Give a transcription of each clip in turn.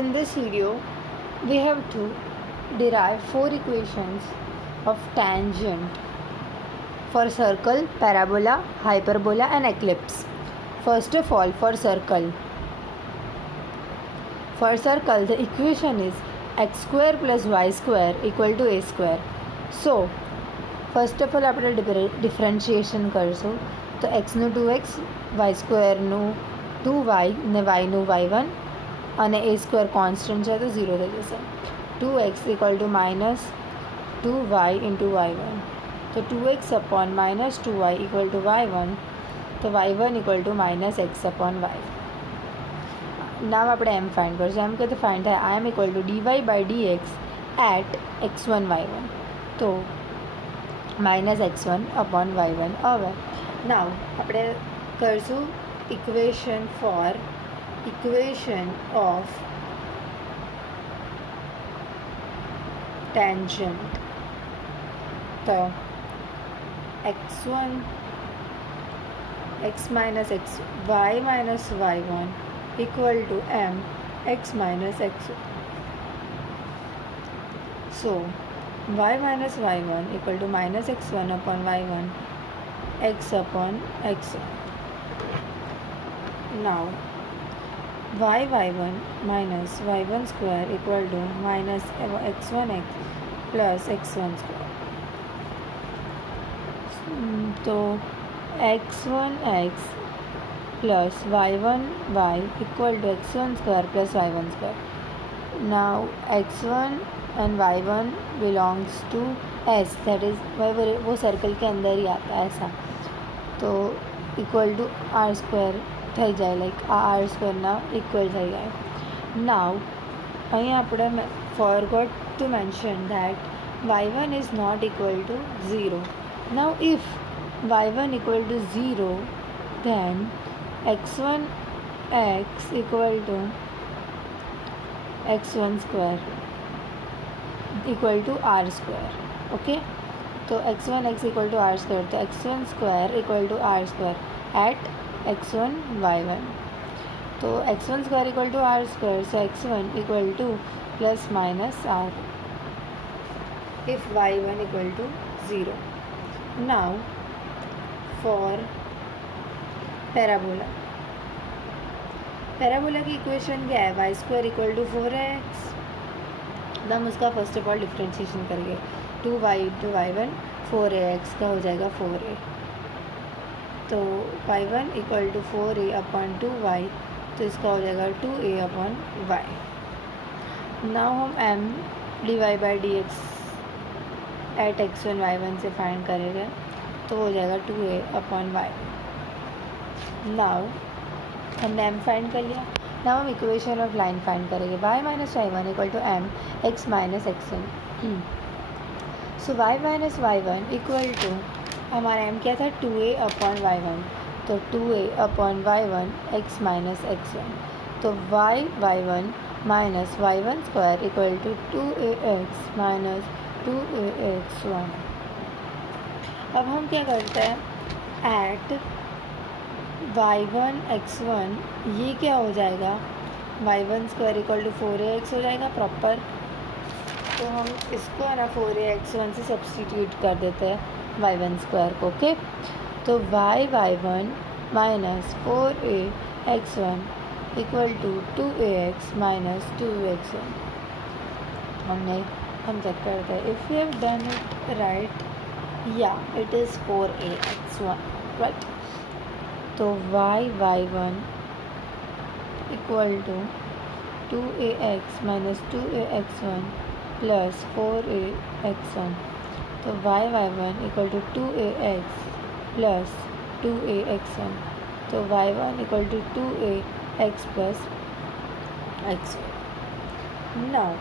In this video, we have to derive 4 equations of tangent for circle, parabola, hyperbola and ellipse. First of all, for circle, the equation is x square plus y square equal to a square. So, first of all, આપણે differentiation કરશું. તો એક્સનું 2x, y સ્ક્વેરનું 2y ને yનું y1 અને a square constant છે તો 0 થઈ જશે. 2x equal to minus 2y into y1. તો 2x upon minus 2y equal to y1. તો y1 equal to minus x upon y. નામ આપણે એમ ફાઇન્ડ કરશું. એમ કે તો ફાઇન્ડ થાય I am equal to dy by dx at x1 y1. તો minus x1 upon y1. હવે નાવ આપણે કરશું ઇક્વેશન ઓફ ટેન્જન્ટ. તો x1 x minus x y minus y1 equal to m x minus x1. So y minus y1 equal to minus x1 upon y1 x upon x1. Now y1 minus y1 square equal to minus x1x plus x1 square. So x1x plus y1y equal to x1 square plus y1 square. Now x1 and y1 belongs to s, that is वो circle के अंदर ही आता है ऐसा. तो equal to R square થઈ જાય, like આ આર સ્ક્વેરના ઇક્વલ થઈ જાય. નાવ અહીંયા આપણે forgot to mention that y1 is not equal to 0. Now if y1 equal to 0, then x1x equal to x1 square equal to r square. Okay, तो x1x equal to r square, तो x1 square equal to r square at x1 y1. तो x1 square equal to r square, so x1 equal to plus minus r if y1 equal to 0. Now for parabola की equation क्या है? y square equal to 4x. हम उसका first of all differentiation करेंगे. 2y into y1 4ax का हो जाएगा 4a. तो y1 equal to 4a upon 2y, तो इसका हो जाएगा 2a अपॉन y. नाउ हम m dy by d x at x1 y1 से फाइंड करेंगे, तो हो जाएगा 2a अपॉन y. नाउ हमने m फाइंड कर लिया. नाउ हम इक्वेशन ऑफ लाइन फाइंड करेंगे. y minus y1 equal to m x minus x1. So y minus y1 equal to हमारा m क्या था? 2a upon y1. तो 2a upon y1 x minus x1. तो y1 minus y1 square equal to 2ax minus 2ax1. अब हम क्या करते हैं? एट y1 x1 ये क्या हो जाएगा? y1 square equal to 4ax हो जाएगा प्रॉपर. तो हम इसको है ना 4ax1 से सब्सटीट्यूट कर देते हैं y1 स्क्वायर को. ओके, तो y1 minus 4ax1 equal to 2ax minus 2x1. हम चेक करते हैं. If you have done it right, या इट इज़ 4ax1 राइट. तो y1 equal to 2ax minus 2ax1 plus 4ax1. तो y1 equal to 2ax plus 2ax1. तो y1 equal to 2ax plus x1. Now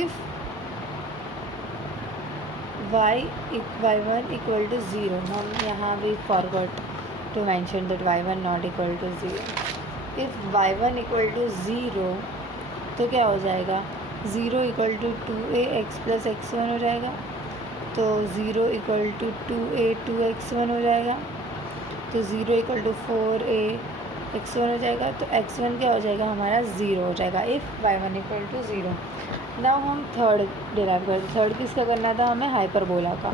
if y1 equal to 0, हम यहाँ भी forgot to mention that y1 not equal to 0. If y1 equal to 0, तो क्या हो जाएगा? 0 equal to 2ax plus x1 हो जाएगा. तो 0 इक्वल टू 2a 2x1 हो जाएगा. तो 0 इक्वल टू 4a x1 हो जाएगा, तो x1 क्या हो जाएगा हमारा 0 हो जाएगा if y1 equal to 0। Now हम थर्ड डिराइव करते। थर्ड किसका करना था हमें? हाइपरबोला का।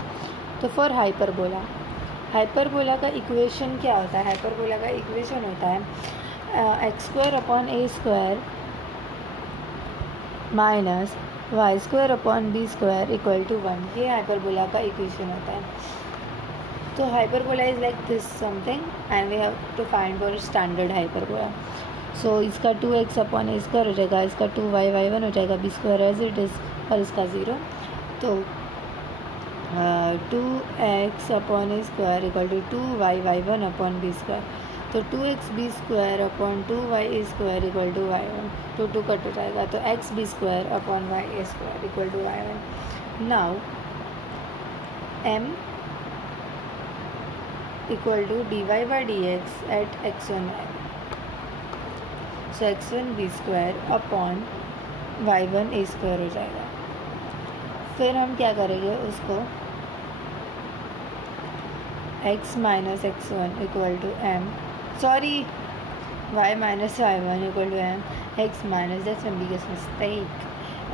तो फॉर हाइपरबोला, हाइपरबोला का इक्वेशन क्या होता है? हाइपरबोला का इक्वेशन होता है x square upon A square minus y square upon b square equal to 1। ये हाइपरबोला का इक्वेशन होता है। तो hyperbola is like this something and we have to find for standard hyperbola. सो इसका 2x अपॉन ए square हो जाएगा, इसका 2y/1 हो जाएगा, b square as it is, और इसका 0। तो 2x upon A square equal to 2y/1 upon b square. तो 2x b square upon 2y a square equal to y1। 2 cut हो जाएगा, तो x b square upon y a square equal to y1। Now m equal to dy/dx at x1 y1। So x1 B square upon y1 A square हो जाएगा। फिर हम क्या करेंगे उसको, x minus x1 equal to m, sorry y minus y1 equal to m, x minus, that's my biggest mistake,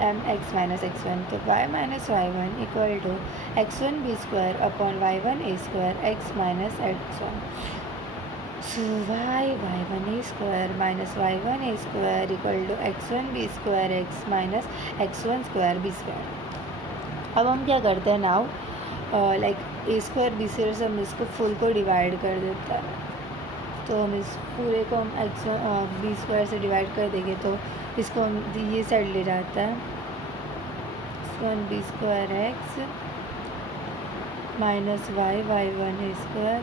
m x minus x1। तो y minus y1 equal to x1 B square upon y1 A square x minus x1। So y1 A square minus y1 A square equal to x1 B square x minus x1 square B square. अब हम क्या करते हैं now, like a square B square से हम इसको full को divide कर देते हैं। तो हम इस पूरे को हम एक्स बी स्क्वायर से डिवाइड कर देंगे, तो इसको हम ये साइड ले जाता है, x1 B square X minus y1 A square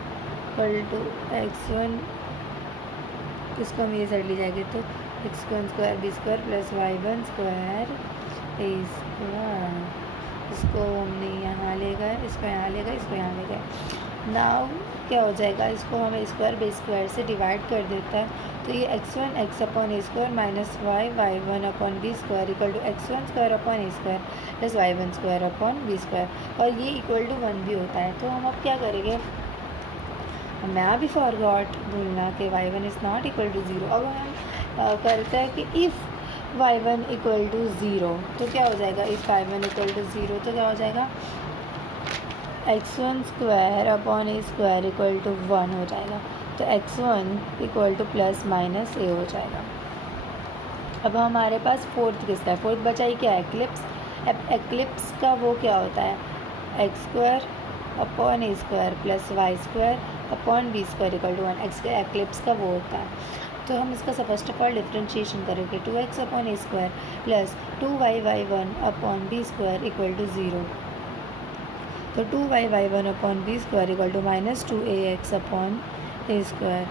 equal to x1, इसको हम ये साइड ले जाएंगे, तो x1 square B square plus y1 square A square. इसको हमने यहाँ ले गए, इसको यहाँ ले गए, इसको यहाँ ले गए। नाउ क्या हो जाएगा, इसको हम ए स्क्वायर बी स्क्वायर से डिवाइड कर देता है, तो ये x1 x upon A square minus y1 upon b square equal to x1 square upon A square plus y1 square upon b square, और ये इक्वल टू 1 भी होता है। तो हम अब क्या करेंगे, मैं अभी फॉरगॉट बोलना कि y1 is not equal to 0। अब हम करते हैं कि इफ़ y1 इक्वल टू 0, तो क्या हो जाएगा, इफ़ y1 इक्वल टू 0 तो क्या हो जाएगा, x1 square upon A square equal to 1 हो जाएगा। तो x1 equal to plus minus A हो जाएगा। अब हमारे पास फोर्थ किसका है, फोर्थ बचा ही क्या है, एक्लिप्स। अब एक्लिप्स का वो क्या होता है, x square upon A square plus y square upon b square equal to 1। Ellipse का वो होता है। तो हम इसका फर्स्ट ऑफ ऑल डिफ्रेंशिएशन करेंगे, 2x upon A square plus 2y/1 upon b square equal to 0। तो 2y/1 upon b square equal to minus 2ax upon A square.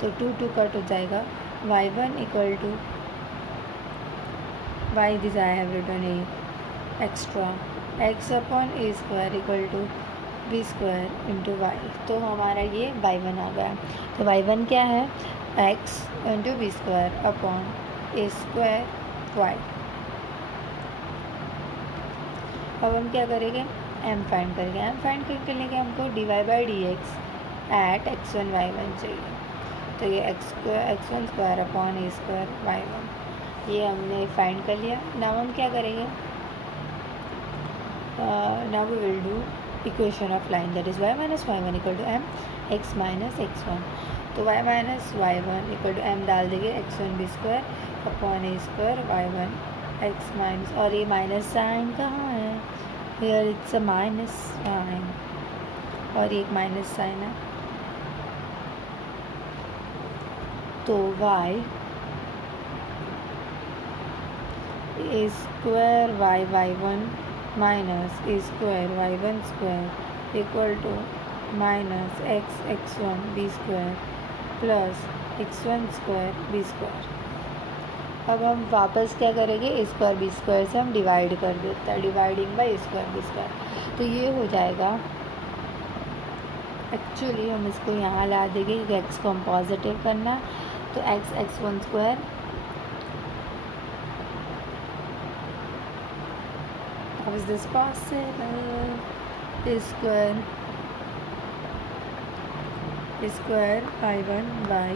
तो 2 कट हो जाएगा, y1 equal to y, this I have written a extra, x upon A square equal to b square into y. तो हमारा ये y1 आ गया। तो y1 क्या है, x into B square upon ए स्क्वायर वाई। अब हम क्या करेंगे, m फाइंड करेंगे। m फाइंड करके लेंगे हमको dy/dx एट x1 y1 चाहिए। तो ये x1 स्क्वायर अपॉन ए स्क्वायर y1 ये हमने फाइंड कर लिया। नाउ हम क्या करेंगे, now we will do equation of line, that is y minus y1 equal to m x minus x1। तो y minus y1 equal to m डाल देंगे, x1 बी स्क्वायर अपॉन ए स्क्वायर y1 x माइनस, और ये minus sign कहाँ है, here it's a minus sign, और एक minus sign है। तो y a square y/1 minus a square y1 square equal to minus x1 B square plus x1 square B square. अब हम वापस क्या करेंगे, ए स्क्वायर बी स्क्वायर से हम डिवाइड कर देते हैं, dividing by a square B square. तो ये हो जाएगा, एक्चुअली हम इसको यहाँ ला देंगे कि x को हम पॉजिटिव करना है, तो x1 square how is this possible, a square y1 by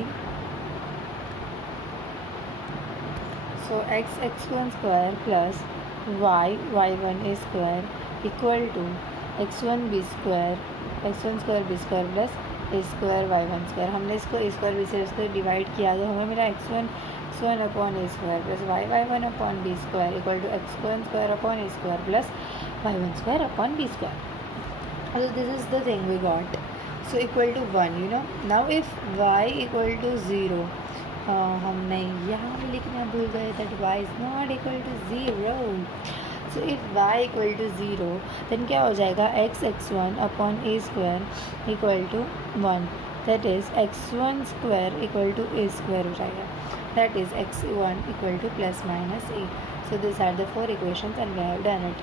So x1 square plus y1 a square equal to x1 b square b square plus a square y1 square. हमने इसको a square b से इसको divide किया तो हमें मिला x1 upon a square plus y1 upon b square equal to x1 square upon a square plus y1 square upon b square. So this is the thing we got. So equal to 1, you know. Now if y equal to 0, हमने यहाँ भी लिखना भूल गए that y is not equal to 0. So if y equal to 0, then क्या हो जाएगा x1 upon a square equal to 1. That is x1 square equal to a square हो जाएगा. That is x1 equal to plus minus a. So these are the 4 equations and we have done it.